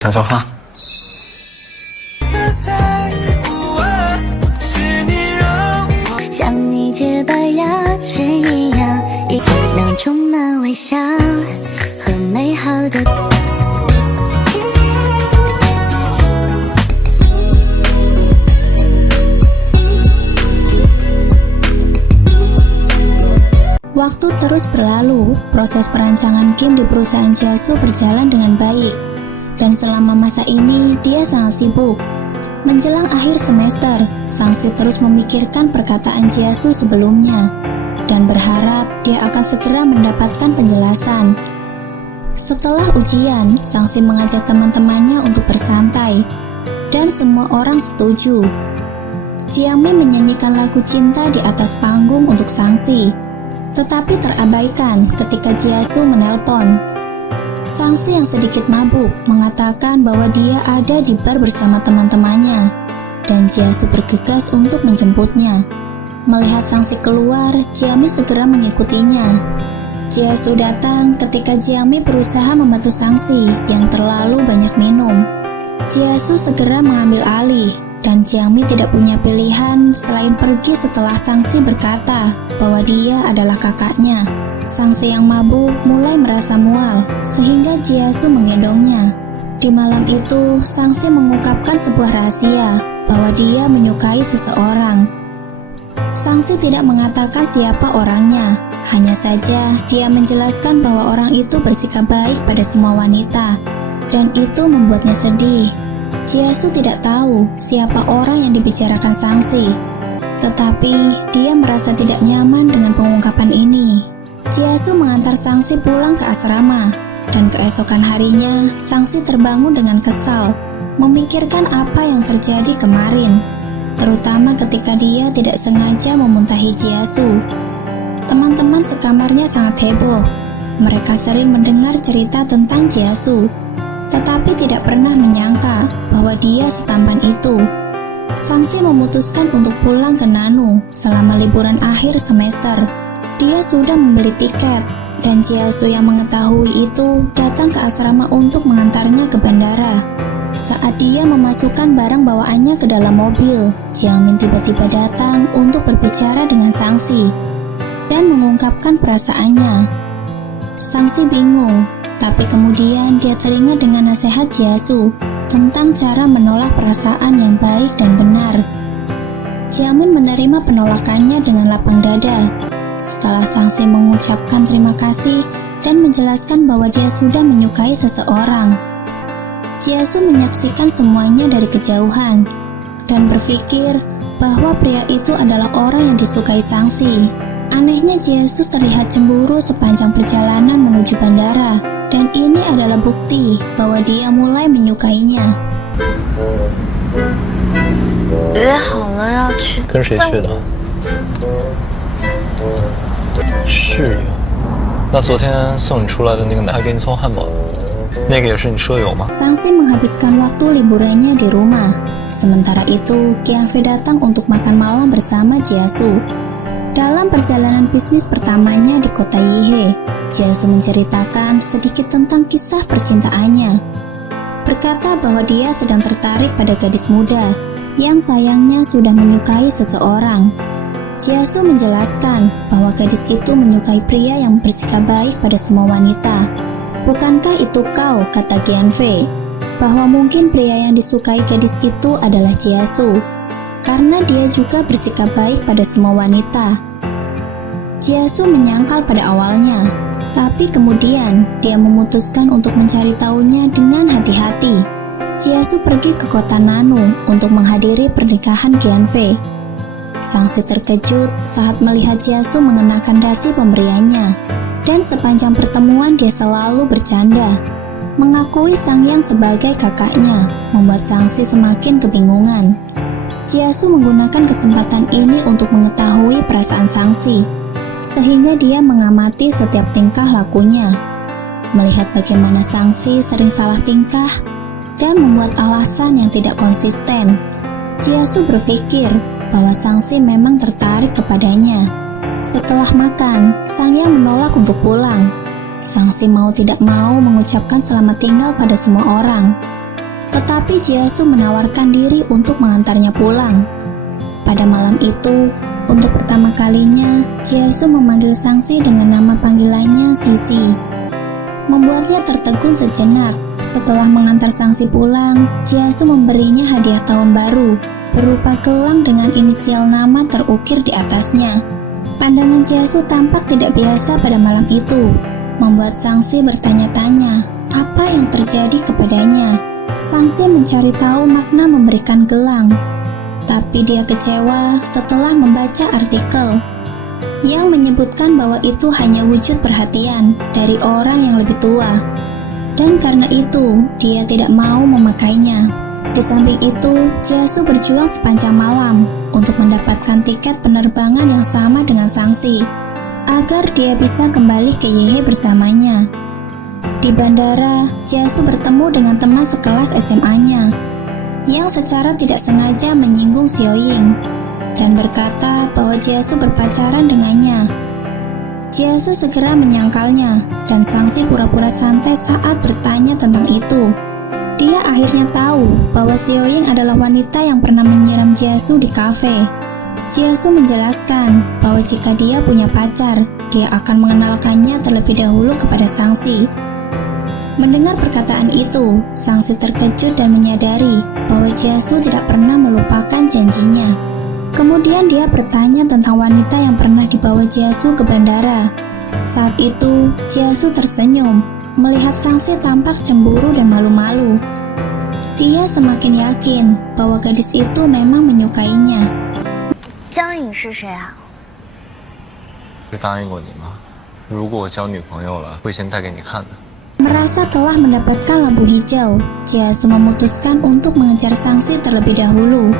悄悄话。像你洁白牙齿一样，能充满微笑和美好的。Waktu terus berlalu, proses perancangan game di perusahaan Jiasu berjalan dengan baik. Dan selama masa ini, dia sangat sibuk. Menjelang akhir semester, Sangsi terus memikirkan perkataan Jiasu sebelumnya dan berharap dia akan segera mendapatkan penjelasan. Setelah ujian, Sangsi mengajak teman-temannya untuk bersantai dan semua orang setuju. Jiami menyanyikan lagu cinta di atas panggung untuk Sangsi, tetapi terabaikan ketika Jiasu menelpon. Sangsi yang sedikit mabuk mengatakan bahwa dia ada di bar bersama teman-temannya, dan Jiasu bergegas untuk menjemputnya. Melihat Sangsi keluar, Jiami segera mengikutinya. Jiasu datang ketika Jiami berusaha membantu Sangsi yang terlalu banyak minum. Jiasu segera mengambil alih, dan Jiami tidak punya pilihan selain pergi setelah Sangsi berkata bahwa dia adalah kakaknya. Sangsi yang mabuk mulai merasa mual, sehingga Jiasu menggendongnya. Di malam itu, Sangsi mengungkapkan sebuah rahasia bahwa dia menyukai seseorang. Sangsi tidak mengatakan siapa orangnya, hanya saja dia menjelaskan bahwa orang itu bersikap baik pada semua wanita, dan itu membuatnya sedih. Jiasu tidak tahu siapa orang yang dibicarakan Sangsi, tetapi dia merasa tidak nyaman dengan pengungkapan ini. Jiasu mengantar Sangsi pulang ke asrama, dan keesokan harinya Sangsi terbangun dengan kesal, memikirkan apa yang terjadi kemarin, terutama ketika dia tidak sengaja memuntahi Jiasu. Teman-teman sekamarnya sangat heboh. Mereka sering mendengar cerita tentang Jiasu, tetapi tidak pernah menyangka bahwa dia setampan itu. Sangsi memutuskan untuk pulang ke Nanu selama liburan akhir semester. Dia sudah membeli tiket, dan Jiasu yang mengetahui itu datang ke asrama untuk mengantarnya ke bandara. Saat dia memasukkan barang bawaannya ke dalam mobil, Jiangmin tiba-tiba datang untuk berbicara dengan Sangsi dan mengungkapkan perasaannya. Sangsi bingung, tapi kemudian dia teringat dengan nasihat Jiasu tentang cara menolak perasaan yang baik dan benar. Jiangmin menerima penolakannya dengan lapang dada. Setelah Sangsi mengucapkan terima kasih dan menjelaskan bahwa dia sudah menyukai seseorang, Jiasu menyaksikan semuanya dari kejauhan dan berpikir bahwa pria itu adalah orang yang disukai Sangsi. Anehnya, Jiasu terlihat cemburu sepanjang perjalanan menuju bandara, dan ini adalah bukti bahwa dia mulai menyukainya. 约好了要去。跟谁去的？室友。那昨天送你出来的那个男孩给你送汉堡的，那个也是你舍友吗？ Sangsi menghabiskan waktu liburannya di rumah. Sementara itu, Qianfei datang untuk makan malam bersama Jiasu. Dalam perjalanan bisnis pertamanya di kota Yihe, Jiasu menceritakan sedikit tentang kisah percintaannya. Berkata bahwa dia sedang tertarik pada gadis muda yang sayangnya sudah menyukai seseorang. Jiasu menjelaskan bahwa gadis itu menyukai pria yang bersikap baik pada semua wanita. Bukankah itu kau, kata Qianfei, bahwa mungkin pria yang disukai gadis itu adalah Jiasu, karena dia juga bersikap baik pada semua wanita. Jiasu menyangkal pada awalnya, tapi kemudian dia memutuskan untuk mencari tahunya dengan hati-hati. Jiasu pergi ke kota Nanu untuk menghadiri pernikahan Qianfei. Sangsi terkejut saat melihat Jiasu mengenakan dasi pemberiannya, dan sepanjang pertemuan dia selalu bercanda. Mengakui Sang Yang sebagai kakaknya membuat Sangsi semakin kebingungan. Jiasu menggunakan kesempatan ini untuk mengetahui perasaan Sangsi, sehingga dia mengamati setiap tingkah lakunya. Melihat bagaimana Sangsi sering salah tingkah dan membuat alasan yang tidak konsisten, Jiasu berpikir bahwa Sangsi memang tertarik kepadanya. Setelah makan, Sang Yang menolak untuk pulang. Sangsi mau tidak mau mengucapkan selamat tinggal pada semua orang. tetapi Jia-su menawarkan diri untuk mengantarnya pulang. Pada malam itu, untuk pertama kalinya, Jia-su memanggil Sang-si dengan nama panggilannya Sisi. Membuatnya tertegun sejenak. Setelah mengantar Sang-si pulang, Jia-su memberinya hadiah tahun baru, berupa gelang dengan inisial nama terukir di atasnya. Pandangan Jia-su tampak tidak biasa pada malam itu, membuat Sang-si bertanya-tanya, apa yang terjadi kepadanya. Sang-si mencari tahu makna memberikan gelang, tapi dia kecewa setelah membaca artikel yang menyebutkan bahwa itu hanya wujud perhatian dari orang yang lebih tua, dan karena itu dia tidak mau memakainya. Di samping itu, Jia-su berjuang sepanjang malam untuk mendapatkan tiket penerbangan yang sama dengan Sang-si, agar dia bisa kembali ke Yehe bersamanya. Di bandara, Jia-su bertemu dengan teman sekelas SMA-nya yang secara tidak sengaja menyinggung Xiaoying dan berkata bahwa Jia-su berpacaran dengannya. Jia-su segera menyangkalnya dan Sang-si pura-pura santai saat bertanya tentang itu. Dia akhirnya tahu bahwa Xiaoying adalah wanita yang pernah menyiram Jia-su di kafe. Jia-su menjelaskan bahwa jika dia punya pacar, dia akan mengenalkannya terlebih dahulu kepada Sang-si. Mendengar perkataan itu, Sang-si terkejut dan menyadari bahwa Jia-su tidak pernah melupakan janjinya. Kemudian dia bertanya tentang wanita yang pernah dibawa Jia-su ke bandara. Saat itu, Jia-su tersenyum, melihat Sang-si tampak cemburu dan malu-malu. Dia semakin yakin bahwa gadis itu memang menyukainya. 江颖是谁啊？是答应过你吗？如果我交女朋友了，会先带给你看的。 Merasa telah mendapatkan lampu hijau, Jia-su memutuskan untuk mengejar Sang-si terlebih dahulu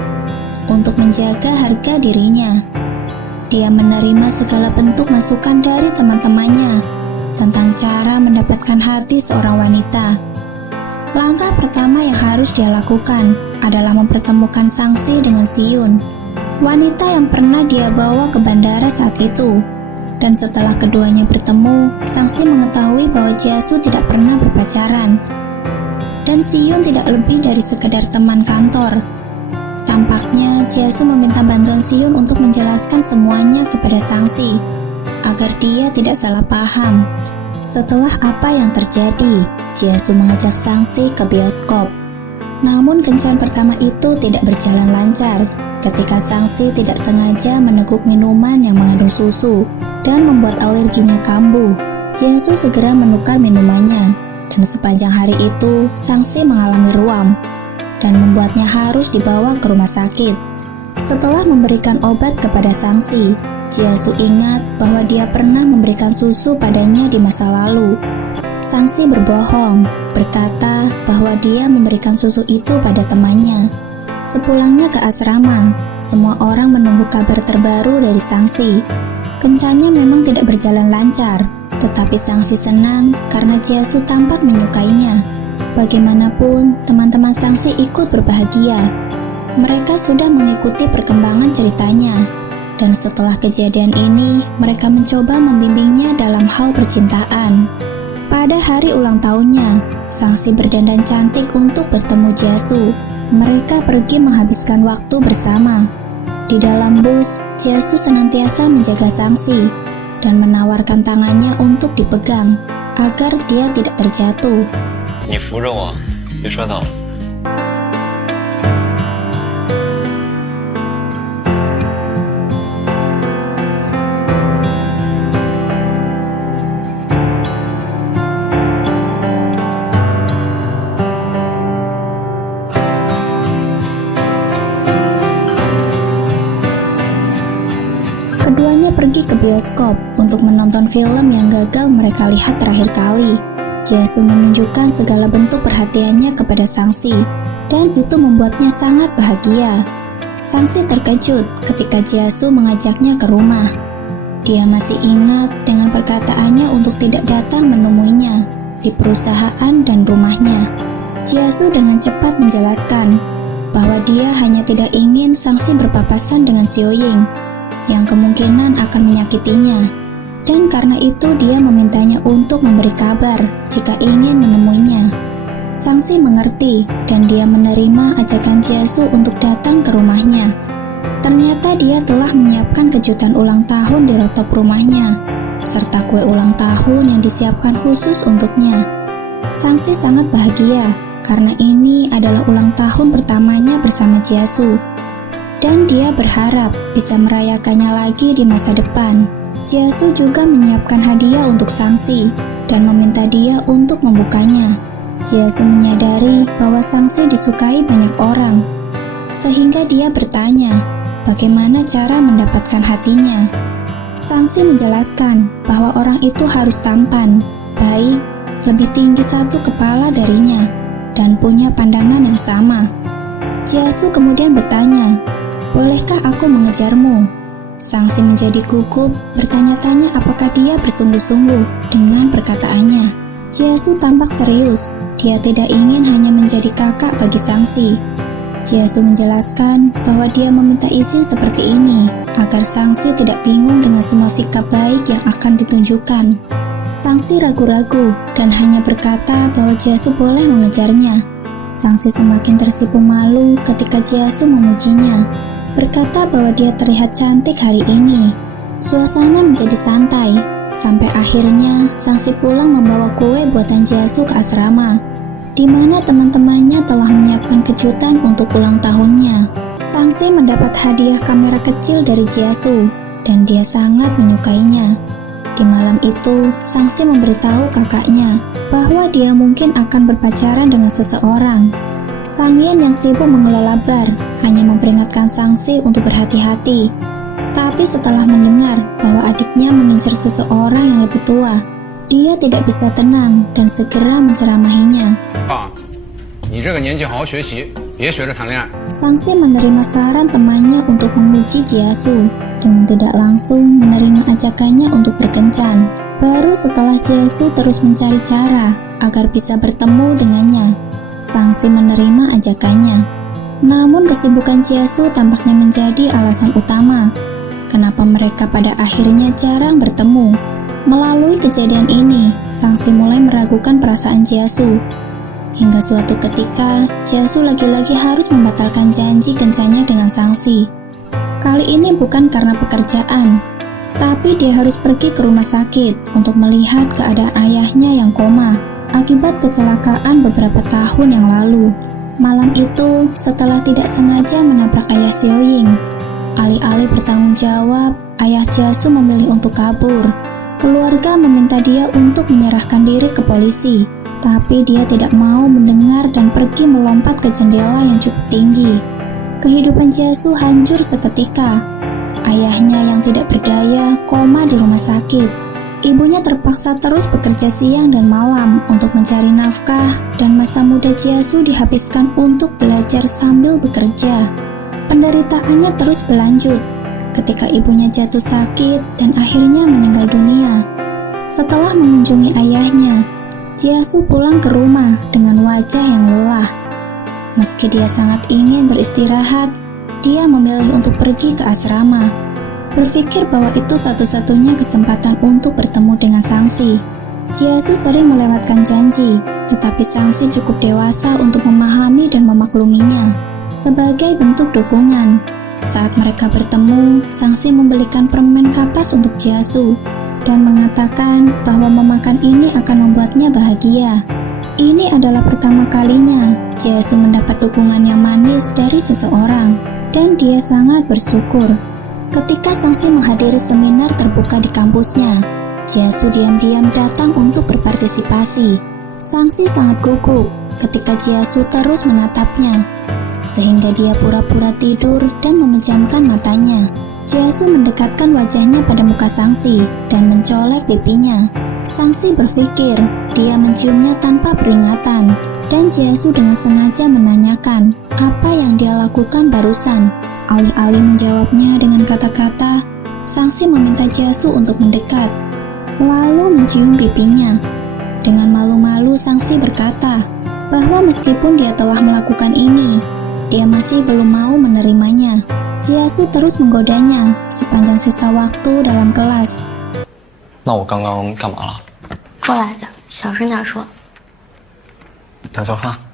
untuk menjaga harga dirinya. Dia menerima segala bentuk masukan dari teman-temannya tentang cara mendapatkan hati seorang wanita. Langkah pertama yang harus dia lakukan adalah mempertemukan Sang-si dengan Siyun, wanita yang pernah dia bawa ke bandara saat itu. Dan setelah keduanya bertemu, Sang-si mengetahui bahwa Jia-su tidak pernah berpacaran, dan Siyun tidak lebih dari sekedar teman kantor. Tampaknya Jia-su meminta bantuan Siyun untuk menjelaskan semuanya kepada Sang-si, agar dia tidak salah paham. Setelah apa yang terjadi, Jia-su mengajak Sang-si ke bioskop. Namun kencan pertama itu tidak berjalan lancar ketika Sang-si tidak sengaja meneguk minuman yang mengandung susu dan membuat alerginya kambuh. Jia-su segera menukar minumannya, dan sepanjang hari itu Sang-si mengalami ruam dan membuatnya harus dibawa ke rumah sakit. Setelah memberikan obat kepada Sang-si, Jia-su ingat bahwa dia pernah memberikan susu padanya di masa lalu. Sang-si berbohong, berkata bahwa dia memberikan susu itu pada temannya. Sepulangnya ke asrama, semua orang menunggu kabar terbaru dari Sang-si. Kencannya memang tidak berjalan lancar, tetapi Sang-si senang karena Jia-su tampak menyukainya. Bagaimanapun, teman-teman Sang-si ikut berbahagia. Mereka sudah mengikuti perkembangan ceritanya, dan setelah kejadian ini, mereka mencoba membimbingnya dalam hal percintaan. Pada hari ulang tahunnya, Sang-si berdandan cantik untuk bertemu Jia-su. Mereka pergi menghabiskan waktu bersama. Di dalam bus, Jia-su senantiasa menjaga Sang-si dan menawarkan tangannya untuk dipegang agar dia tidak terjatuh. 你扶着我，别摔倒。 Keduanya pergi ke bioskop untuk menonton film yang gagal mereka lihat terakhir kali. Jia-su menunjukkan segala bentuk perhatiannya kepada Sang-si, dan itu membuatnya sangat bahagia. Sang-si terkejut ketika Jia-su mengajaknya ke rumah. Dia masih ingat dengan perkataannya untuk tidak datang menemuinya di perusahaan dan rumahnya. Jia-su dengan cepat menjelaskan bahwa dia hanya tidak ingin Sang-si berpapasan dengan Xiaoying yang kemungkinan akan menyakitinya, dan karena itu dia memintanya untuk memberi kabar jika ingin menemuinya. Sangsi mengerti dan dia menerima ajakan Jia-su untuk datang ke rumahnya. Ternyata dia telah menyiapkan kejutan ulang tahun di rooftop rumahnya, serta kue ulang tahun yang disiapkan khusus untuknya. Sangsi sangat bahagia karena ini adalah ulang tahun pertamanya bersama Jia-su. Dan dia berharap bisa merayakannya lagi di masa depan. Jia-su juga menyiapkan hadiah untuk Sangsi dan meminta dia untuk membukanya. Jia-su menyadari bahwa Sangsi disukai banyak orang, sehingga dia bertanya bagaimana cara mendapatkan hatinya. Sangsi menjelaskan bahwa orang itu harus tampan, baik, lebih tinggi satu kepala darinya, dan punya pandangan yang sama. Jia-su kemudian bertanya, "Bolehkah aku mengejarmu?" Sangsi menjadi gugup, bertanya-tanya apakah dia bersungguh-sungguh dengan perkataannya. Jia-su tampak serius, dia tidak ingin hanya menjadi kakak bagi Sangsi. Jia-su menjelaskan bahwa dia meminta izin seperti ini agar Sangsi tidak bingung dengan semua sikap baik yang akan ditunjukkan. Sangsi ragu-ragu dan hanya berkata bahwa Jia-su boleh mengejarnya. Sangsi semakin tersipu malu ketika Jia-su memujinya, berkata bahwa dia terlihat cantik hari ini. Suasana menjadi santai, sampai akhirnya Sangsi pulang membawa kue buatan Jia-su ke asrama, di mana teman-temannya telah menyiapkan kejutan untuk ulang tahunnya. Sangsi mendapat hadiah kamera kecil dari Jia-su, dan dia sangat menyukainya. Di malam itu, Sangsi memberitahu kakaknya bahwa dia mungkin akan berpacaran dengan seseorang. Sangyen yang sibuk mengelola bar hanya memperingatkan Sangsi untuk berhati-hati. Tapi setelah mendengar bahwa adiknya mengincar seseorang yang lebih tua, dia tidak bisa tenang dan segera menceramahinya. 你这个年纪好好学习，别学着谈恋爱。 Sangsi menerima saran temannya untuk memuji Jia-su dan tidak langsung menerima ajakannya untuk berkencan. Baru setelah Jia-su terus mencari cara agar bisa bertemu dengannya, Sangsi menerima ajakannya. Namun kesibukan Jia-su tampaknya menjadi alasan utama kenapa mereka pada akhirnya jarang bertemu. Melalui kejadian ini, Sangsi mulai meragukan perasaan Jia-su. Hingga suatu ketika, Jia-su lagi-lagi harus membatalkan janji kencannya dengan Sangsi. Kali ini bukan karena pekerjaan, tapi dia harus pergi ke rumah sakit untuk melihat keadaan ayahnya yang koma akibat kecelakaan beberapa tahun yang lalu. Malam itu, setelah tidak sengaja menabrak ayah Xiaoying, alih-alih bertanggung jawab, ayah Jia-su memilih untuk kabur. Keluarga meminta dia untuk menyerahkan diri ke polisi, tapi dia tidak mau mendengar dan pergi melompat ke jendela yang cukup tinggi. Kehidupan Jia-su hancur seketika. Ayahnya yang tidak berdaya koma di rumah sakit. Ibunya terpaksa terus bekerja siang dan malam untuk mencari nafkah, dan masa muda Jia-su dihabiskan untuk belajar sambil bekerja. Penderitaannya terus berlanjut ketika ibunya jatuh sakit dan akhirnya meninggal dunia. Setelah mengunjungi ayahnya, Jia-su pulang ke rumah dengan wajah yang lelah. Meski dia sangat ingin beristirahat, dia memilih untuk pergi ke asrama, berpikir bahwa itu satu-satunya kesempatan untuk bertemu dengan Sangsi. Jia-su sering melewatkan janji, tetapi Sangsi cukup dewasa untuk memahami dan memakluminya. Sebagai bentuk dukungan, saat mereka bertemu, Sangsi membelikan permen kapas untuk Jia-su dan mengatakan bahwa memakan ini akan membuatnya bahagia. Ini adalah pertama kalinya Jia-su mendapat dukungan yang manis dari seseorang, dan dia sangat bersyukur. Ketika Sangsi menghadiri seminar terbuka di kampusnya, Jia-su diam-diam datang untuk berpartisipasi. Sangsi sangat gugup ketika Jia-su terus menatapnya, sehingga dia pura-pura tidur dan memejamkan matanya. Jia-su mendekatkan wajahnya pada muka Sangsi dan mencolek pipinya. Sangsi berpikir dia menciumnya tanpa peringatan, dan Jia-su dengan sengaja menanyakan apa yang dia lakukan barusan. Alih-alih menjawabnya dengan kata-kata, Sangsi meminta Jia-su untuk mendekat, lalu mencium pipinya. Dengan malu-malu Sangsi berkata bahwa meskipun dia telah melakukan ini, dia masih belum mau menerimanya. Jia-su terus menggodanya sepanjang sisa waktu dalam kelas. 那我刚刚干嘛了？过来的，小声点说。杨小花。